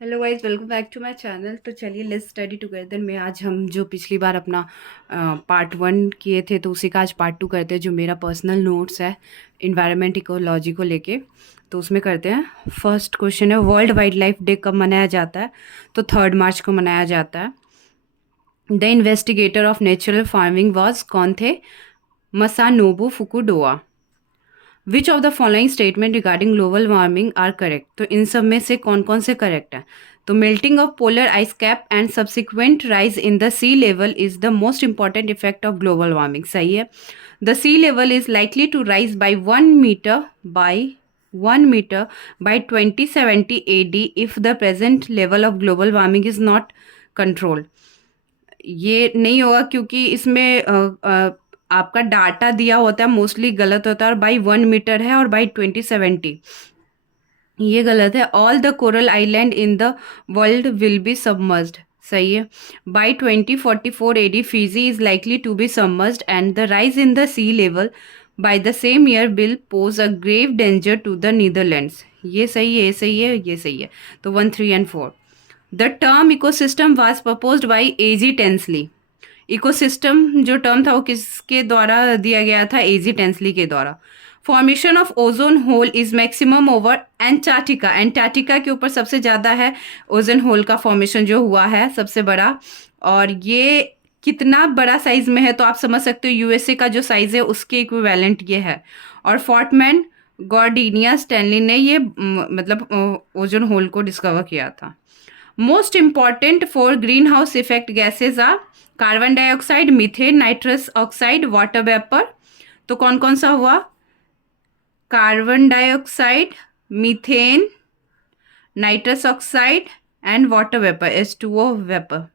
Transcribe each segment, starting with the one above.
Hello guys, welcome back to my channel. तो चलिए let's study together में आज हम जो पिछली बार अपना पार्ट 1 किए थे तो उसी का आज पार्ट 2 करते हैं। जो मेरा पर्सनल नोट्स है इन्वायरमेंट इकोलॉजी को लेके, तो उसमें करते हैं। फर्स्ट क्वेश्चन है, वर्ल्ड वाइल्ड लाइफ डे कब मनाया जाता है? तो 3 मार्च को मनाया जाता है। The investigator of natural farming was कौन थे? Masanobu Fukuoka. Which of the following statement regarding global warming are correct? तो इन सब में से कौन कौन से करेक्ट है? तो melting of polar ice cap and subsequent rise in the sea level is the most important effect of global warming. सही है। The sea level is likely to rise by 1 metre by 1 metre by 2070 AD if the present level of global warming is not controlled। ये नहीं होगा क्योंकि इसमें आपका data दिया होता है मोस्टली गलत होता है, और बाई 1 मीटर है और बाई 2070 ये गलत है। All the coral island in the world will be submerged. सही है। By 2044 AD Fiji is likely to be submerged and the rise in the sea level by the same year will pose a grave danger to the Netherlands. ये सही है, ये सही है, ये सही है। तो 1, 3 and 4। The term ecosystem was proposed by A G Tansley. Ecosystem जो टर्म था वो किसके द्वारा दिया गया था? एजी टेंसली के द्वारा। Formation of ozone hole is maximum over Antarctica. Antarctica के ऊपर सबसे ज़्यादा है ओजोन होल का फॉर्मेशन जो हुआ है सबसे बड़ा। और ये कितना बड़ा साइज में है तो आप समझ सकते हो यूएसए का जो साइज है उसके इक्विवेलेंट ये है। और फॉर्टमैन गॉर्डिनिया स्टैनली ने ये मतलब ओजोन होल को डिस्कवर किया था। Most important for green house effect gases are carbon dioxide, methane, nitrous oxide, water vapour. तो कौन कौन सा हुआ? Carbon dioxide, methane, nitrous oxide and water vapour, H2O vapour.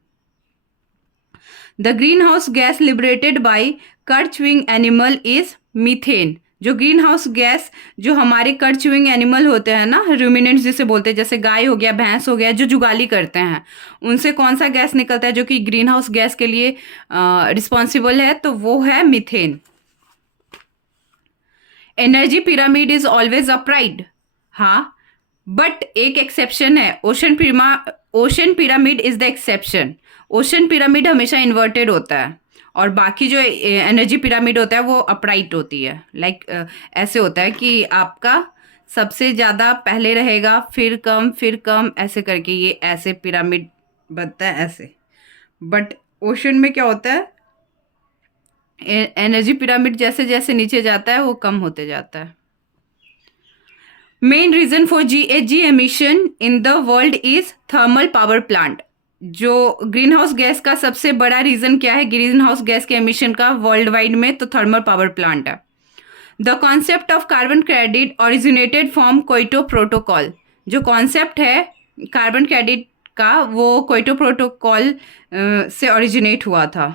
The green house gas liberated by cud chewing animal is methane. जो green house gas जो हमारे कर्चविंग animal होते हैं ना, रूमिनेंट्स जिसे बोलते हैं, जैसे गाय हो गया, भैंस हो गया, जो जुगाली करते हैं, उनसे कौन सा गैस निकलता है जो कि ग्रीन हाउस गैस के लिए रिस्पॉन्सिबल है? तो वो है methane. Energy pyramid is always upright. हाँ, बट एक एक्सेप्शन है। Ocean pyramid is the exception. Ocean pyramid हमेशा इन्वर्टेड होता है और बाकी जो एनर्जी पिरामिड होता है वो अपराइट होती है। लाइक ऐसे होता है कि आपका सबसे ज़्यादा पहले रहेगा, फिर कम ऐसे करके ये ऐसे पिरामिड बनता है ऐसे। बट ओशन में क्या होता है? एनर्जी पिरामिड जैसे जैसे नीचे जाता है वो कम होते जाता है। Main reason for GHG emission in the world is thermal power plant. जो ग्रीन हाउस गैस का सबसे बड़ा रीजन क्या है ग्रीन हाउस गैस के एमिशन का वर्ल्ड वाइड में? तो थर्मल पावर प्लांट है। The concept of carbon credit originated from Kyoto protocol. जो कॉन्सेप्ट है कार्बन क्रेडिट का वो क्योटो प्रोटोकॉल से ओरिजिनेट हुआ था।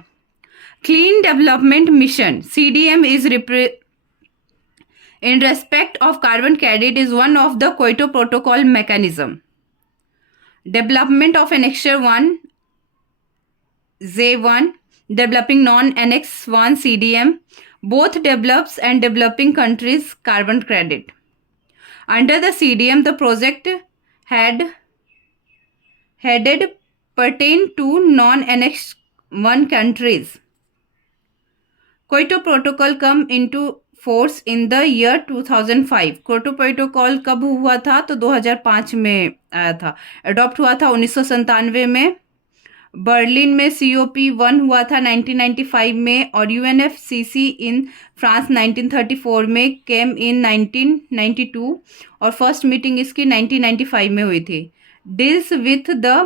Clean development mission CDM is in respect of carbon credit is one of the Kyoto Protocol mechanism. Development of Annexure 1 Z1 developing non-Annex 1 CDM both develops and developing countries carbon credit. Under the CDM, the project had headed pertain to non-Annex 1 countries. Kyoto Protocol come into force in the year 2005। Kyoto protocol कब हुआ था? तो 2005 में आया था। Adopt हुआ था 1997 में। बर्लिन में COP1 हुआ था 1995 में। और UNFCCC इन फ्रांस 1934 में, केम इन 1992 और फर्स्ट मीटिंग इसकी 1995 में हुई थी। Deals with the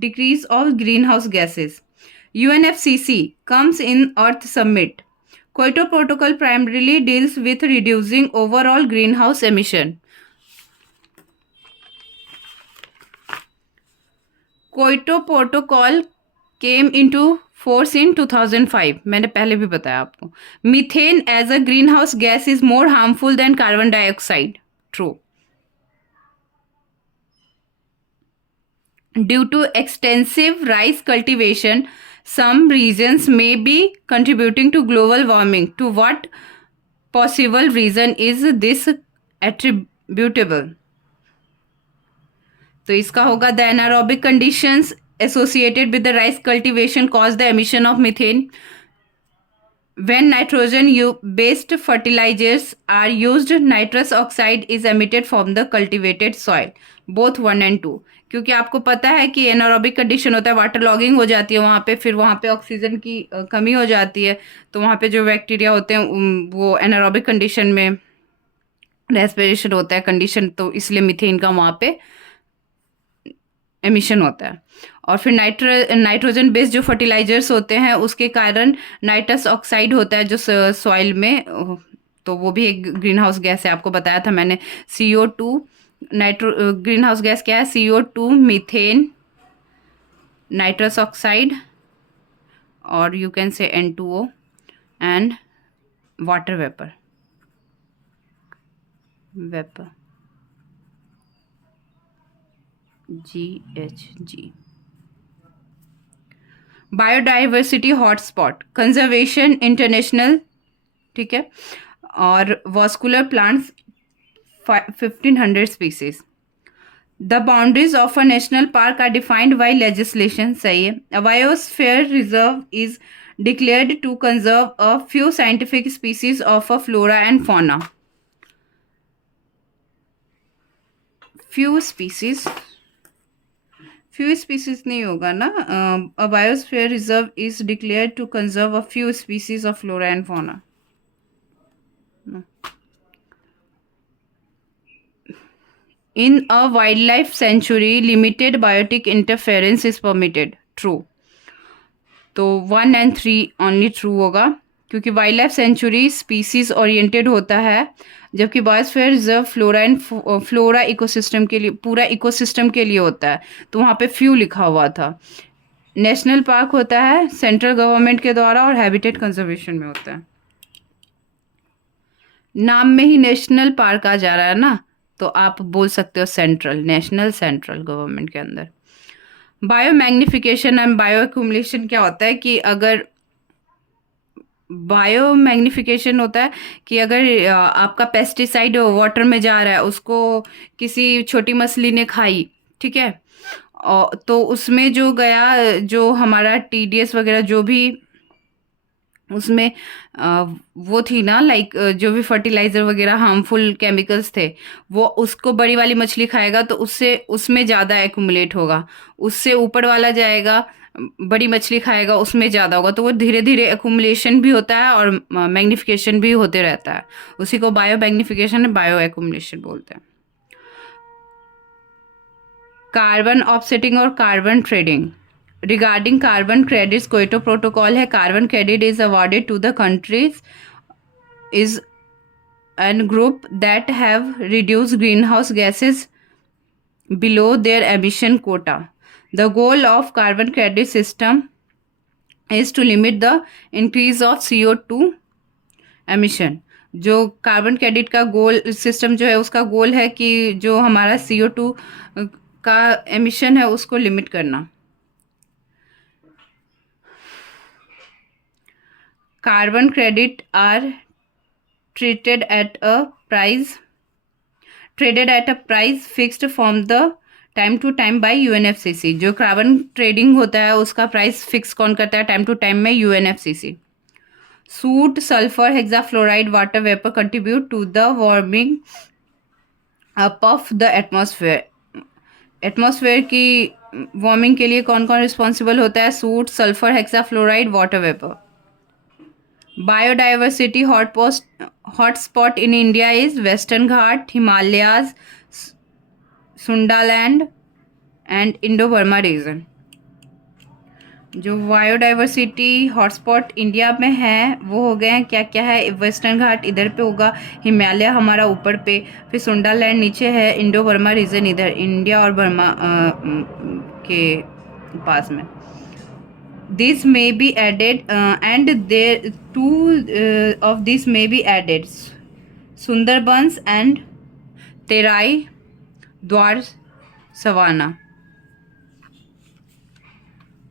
decrease of green house gases. UNFCCC comes in Earth Summit. Kyoto Protocol primarily deals with reducing overall greenhouse emission. Kyoto Protocol came into force in 2005. मैंने पहले भी बताया आपको। Methane as a greenhouse gas is more harmful than carbon dioxide. True. Due to extensive rice cultivation, some regions may be contributing to global warming. To what possible reason is this attributable? तो इसका होगा the anaerobic conditions associated with the rice cultivation cause the emission of methane when nitrogen based fertilizers are used nitrous oxide is emitted from the cultivated soil both 1 and 2 क्योंकि आपको पता है कि anaerobic condition होता है, water logging हो जाती है वहाँ पे, फिर वहाँ पे ऑक्सीजन की कमी हो जाती है, तो वहाँ पे जो बैक्टीरिया होते हैं वो एनारोबिक कंडीशन में रेस्पिरेशन होता है कंडीशन, तो इसलिए मीथेन का वहाँ पे एमिशन होता है। और फिर नाइट्रोजन बेस्ड जो फर्टिलाइजर्स होते हैं उसके कारण नाइट्रस ऑक्साइड होता है जो सॉइल में, तो वो भी एक ग्रीन हाउस गैस है, आपको बताया था मैंने। CO2 ग्रीन हाउस गैस क्या है? CO2, मीथेन, नाइट्रस ऑक्साइड और you can say N2O and water vapour GHG। Biodiversity hotspot conservation international, ठीक है, और vascular plants 1500 species. The boundaries of a national park are defined by legislation, सही है। A biosphere reserve is declared to conserve a few scientific species of a flora and fauna. Few species नहीं होगा ना, a biosphere reserve is declared to conserve a few species of flora and fauna. In a wildlife sanctuary, limited biotic interference is permitted. True. तो 1 and 3 only true होगा, क्योंकि wild life sanctuary species oriented होता है, जबकि biosphere reserve flora ecosystem के लिए, पूरा ecosystem के लिए होता है, तो वहाँ पे फ्यू लिखा हुआ था। नेशनल पार्क होता है सेंट्रल गवर्नमेंट के द्वारा और हैबिटेट कंजर्वेशन में होता है। नाम में ही नेशनल पार्क आ जा रहा है ना, तो आप बोल सकते हो सेंट्रल, नेशनल सेंट्रल गवर्नमेंट के अंदर। Bio magnification and bio accumulation क्या होता है कि अगर बायो मैग्निफिकेशन होता है कि अगर आपका पेस्टिसाइड वाटर में जा रहा है, उसको किसी छोटी मछली ने खाई, ठीक है, और तो उसमें जो गया, जो हमारा TDS वगैरह जो भी उसमें वो थी ना, लाइक जो भी फर्टिलाइजर वगैरह हार्मफुल केमिकल्स थे, वो उसको बड़ी वाली मछली खाएगा तो उससे उसमें ज़्यादा एक्यूमुलेट होगा, उससे ऊपर वाला जाएगा, बड़ी मछली खाएगा उसमें ज़्यादा होगा, तो वो धीरे धीरे एक्यूमुलेशन भी होता है और मैग्निफिकेशन भी होते रहता है। उसी को बायो मैग्निफिकेशन बायो एक्यूमुलेशन बोलते हैं। कार्बन ऑफसेटिंग और carbon trading. Regarding carbon credits Kyoto protocol है, carbon credit is awarded to the countries is an group that have reduce green house gases below their emission quota. The goal of carbon credit system is to limit the increase of CO2 emission. जो carbon credit का goal system जो है, उसका गोल है कि जो हमारा CO2 का एमिशन है उसको लिमिट करना। Carbon credit are traded at a price fixed from the time to time by UNFCC। जो कार्बन ट्रेडिंग होता है उसका प्राइस फिक्स कौन करता है? टाइम टू टाइम में UNFCC। Soot sulphur hexafluoride water vapour contribute to the warming up of the atmosphere की warming के लिए कौन कौन रिस्पॉन्सिबल होता है? Soot sulphur hexafluoride water vapour. Biodiversity hotspot in India is Western Ghat, Himalayas, Sundaland and Indo Burma region. जो biodiversity hotspot India में है वो हो गए हैं क्या क्या है? वेस्टर्न घाट इधर पे होगा, हिमालय हमारा ऊपर पे, फिर सुंडालैंड नीचे है, इंडो बर्मा रीजन इधर इंडिया और बर्मा के पास में। This may be added and there two of these may be added: Sundarbans and Terai द्वार सवाना।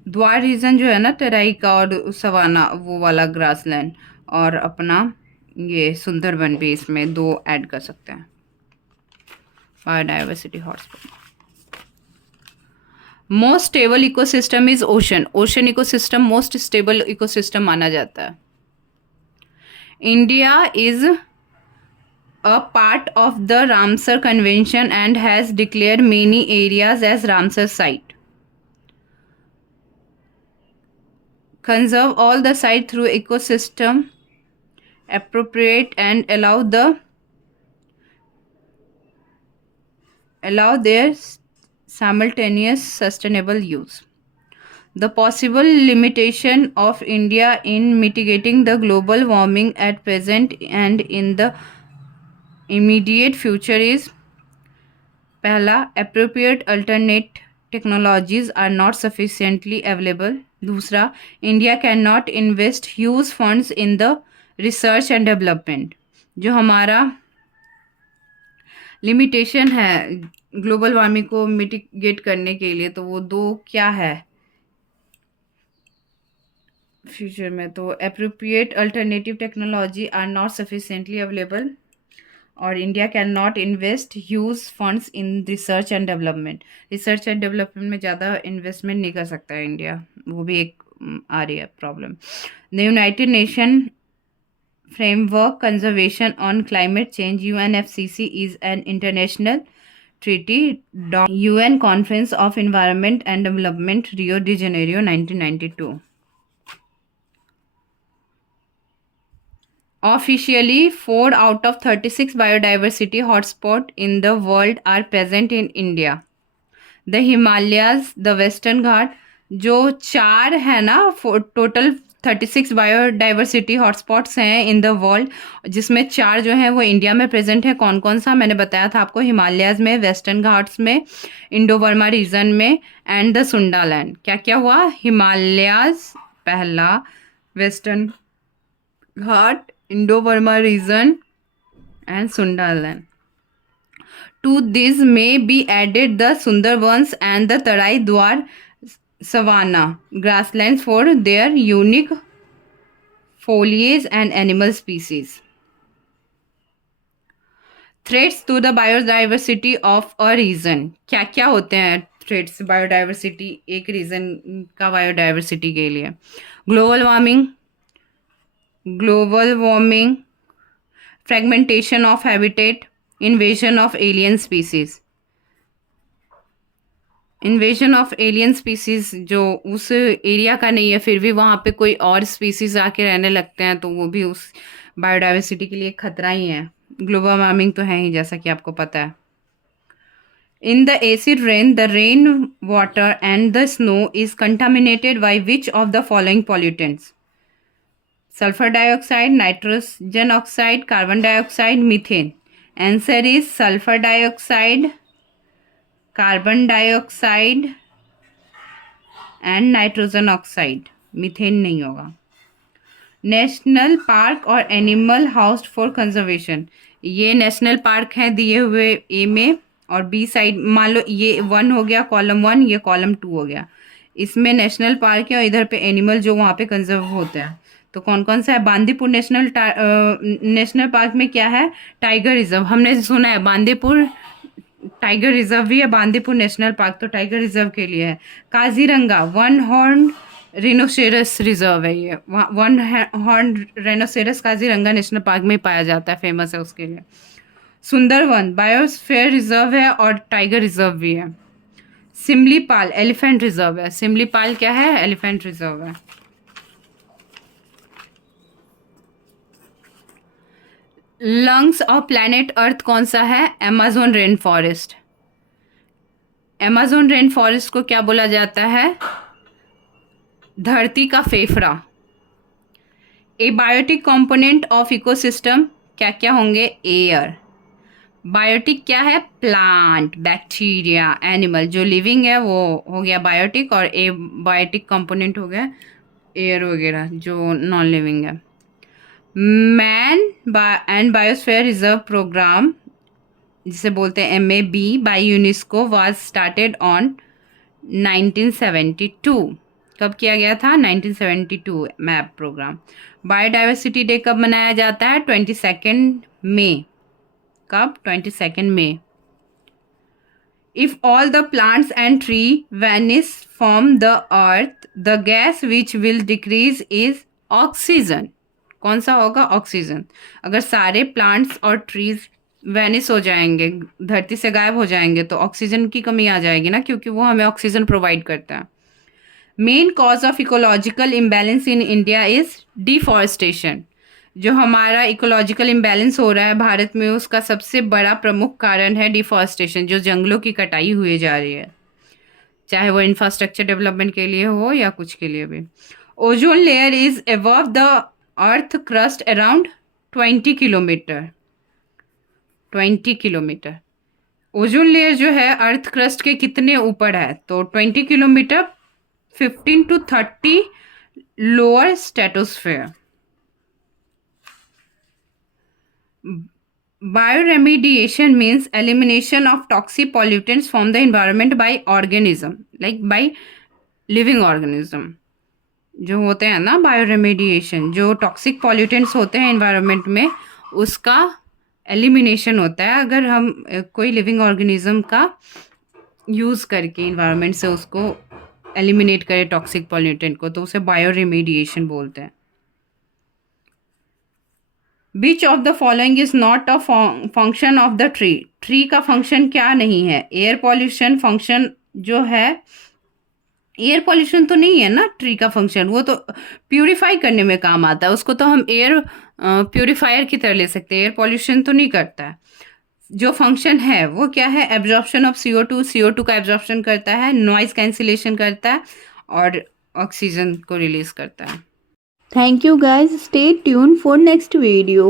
द्वार रीजन जो है ना तेराई का और सवाना वो वाला ग्रासलैंड, और अपना ये सुंदरबन भी, इसमें 2 ऐड कर सकते हैं biodiversity hotspot. Most stable ecosystem is ocean, ocean ecosystem most stable ecosystem माना जाता है। India is a part of the Ramsar Convention and has declared many areas as Ramsar site. Conserve all the site through ecosystem appropriate and allow their simultaneous sustainable use. The possible limitation of India in mitigating the global warming at present and in the immediate future is पहला, appropriate alternate technologies are not sufficiently available. दूसरा, India cannot invest huge funds in the research and development. जो हमारा limitation है global warming को mitigate करने के लिए, तो वो दो क्या है फ्यूचर में? तो appropriate alternative technology are not sufficiently available और India can not invest huge funds in research and development. Research and development में ज़्यादा इन्वेस्टमेंट नहीं कर सकता है इंडिया, वो भी एक आ रही है problem. The United nation framework conservation on climate change UNFCC is an international treaty. UN Conference of Environment and Development, Rio de Janeiro 1992. Officially, 4 out of 36 biodiversity hotspots in the world are present in India. The Himalayas, the Western Ghat, जो 4 है ना, total 36 biodiversity hotspots हैं इन the world, जिसमें 4 जो हैं वो India में present है। कौन कौन सा मैंने बताया था आपको? हिमालयाज़ में, वेस्टर्न घाट्स में, इंडो बर्मा रीजन में एंड द सुंडालैंड। क्या क्या हुआ? हिमालयाज़ पहला, Western Ghat, Indo Burma region and Sundaland. To this may be added the Sundarbans and the Tarai Dwar savanna grasslands for their unique foliage and animal species. Threats to the biodiversity of a region. क्या क्या होते हैं threats biodiversity एक reason का biodiversity के लिए? Global warming, fragmentation of habitat, invasion of alien species. Invasion of alien species जो उस एरिया का नहीं है फिर भी वहाँ पे कोई और स्पीसीज आके रहने लगते हैं, तो वो भी उस बायोडाइवर्सिटी के लिए खतरा ही है। ग्लोबल वार्मिंग तो है ही, जैसा कि आपको पता है। In the acid rain, the rain water and the snow is contaminated by which of the following pollutants? sulfur dioxide, nitrogen oxide, carbon dioxide, methane. Answer is sulfur dioxide, carbon dioxide and nitrogen oxide. Methane नहीं होगा। National park और animal house for conservation, ये national park हैं दिए हुए ए में, और B side मान लो ये 1 हो गया, कॉलम 1, ये कॉलम 2 हो गया। इसमें नेशनल पार्क है और इधर पे एनिमल जो वहाँ पे कंजर्व होते हैं। तो कौन कौन सा है? बांदीपुर नेशनल पार्क में क्या है? Tiger reserve. हमने सुना है बांदीपुर टाइगर रिजर्व भी है, बांदीपुर नेशनल पार्क तो टाइगर रिजर्व के लिए है। काजीरंगा 1 हॉर्न रिनोसेरस रिजर्व है, ये 1 हॉर्न रिनोसेरस काजीरंगा नेशनल पार्क में पाया जाता है, फेमस है उसके लिए। सुंदरवन बायोस्फीयर रिजर्व है और टाइगर रिजर्व भी है। सिमलीपाल एलिफेंट रिजर्व है। सिमलीपाल क्या है? एलिफेंट रिजर्व है। लंग्स ऑफ प्लैनेट अर्थ कौन सा है? Amazon rain forest. Amazon rain forest को क्या बोला जाता है? धरती का फेफड़ा। ए बायोटिक कंपोनेंट ऑफ इकोसिस्टम क्या क्या होंगे? एयर। बायोटिक क्या है? प्लांट, बैक्टीरिया, एनिमल, जो लिविंग है वो हो गया बायोटिक, और ए बायोटिक कंपोनेंट हो गया एयर वगैरह जो नॉन लिविंग है। Man and biosphere reserve programme, जिसे बोलते हैं MAB, by UNESCO was started on 1972। कब किया गया था? 1972 मैप प्रोग्राम। बायोडाइवर्सिटी डे कब मनाया जाता है? 22 मई। कब? 22 मई। If all the plants and tree vanish from the earth, the gas which will decrease is oxygen. कौन सा होगा? ऑक्सीजन. अगर सारे प्लांट्स और ट्रीज वैनिस हो जाएंगे, धरती से गायब हो जाएंगे, तो ऑक्सीजन की कमी आ जाएगी ना, क्योंकि वो हमें ऑक्सीजन प्रोवाइड करता है. Main cause of ecological imbalance in India is deforestation. जो हमारा इकोलॉजिकल इम्बैलेंस हो रहा है भारत में, उसका सबसे बड़ा प्रमुख कारण है डिफॉरेस्टेशन, जो जंगलों की कटाई हुई जा रही है, चाहे वो इंफ्रास्ट्रक्चर डेवलपमेंट के लिए हो या कुछ के लिए भी. Ozone layer is above the earth crust around 20 kilometre. 20 kilometre. Ozone layer जो है अर्थ क्रस्ट के कितने ऊपर है? तो 20 kilometre, 15 to 30 lower stratosphere. Bioremediation means elimination of toxic pollutants from the environment by organism, like by living organism. जो होते हैं ना बायोरेमेडिएशन, जो टॉक्सिक पॉल्यूटेंट्स होते हैं एनवायरनमेंट में, उसका एलिमिनेशन होता है अगर हम कोई लिविंग ऑर्गेनिज्म का यूज़ करके एनवायरनमेंट से उसको एलिमिनेट करें टॉक्सिक पॉल्यूटेंट को, तो उसे बायोरेमेडिएशन बोलते हैं. Which of the following is not a function of the tree? Tree का फंक्शन क्या नहीं है? एयर पॉल्यूशन फंक्शन जो है, एयर पॉल्यूशन तो नहीं है ना ट्री का फंक्शन, वो तो प्यूरिफाई करने में काम आता है, उसको तो हम एयर प्यूरिफायर की तरह ले सकते हैं, एयर पॉल्यूशन तो नहीं करता है. जो फंक्शन है वो क्या है? एब्जॉर्प्शन ऑफ CO2, CO2 का एब्जॉर्प्शन करता है, नॉइज कैंसिलेशन करता है और ऑक्सीजन को रिलीज करता है. Thank you guys. Stay tuned for next video.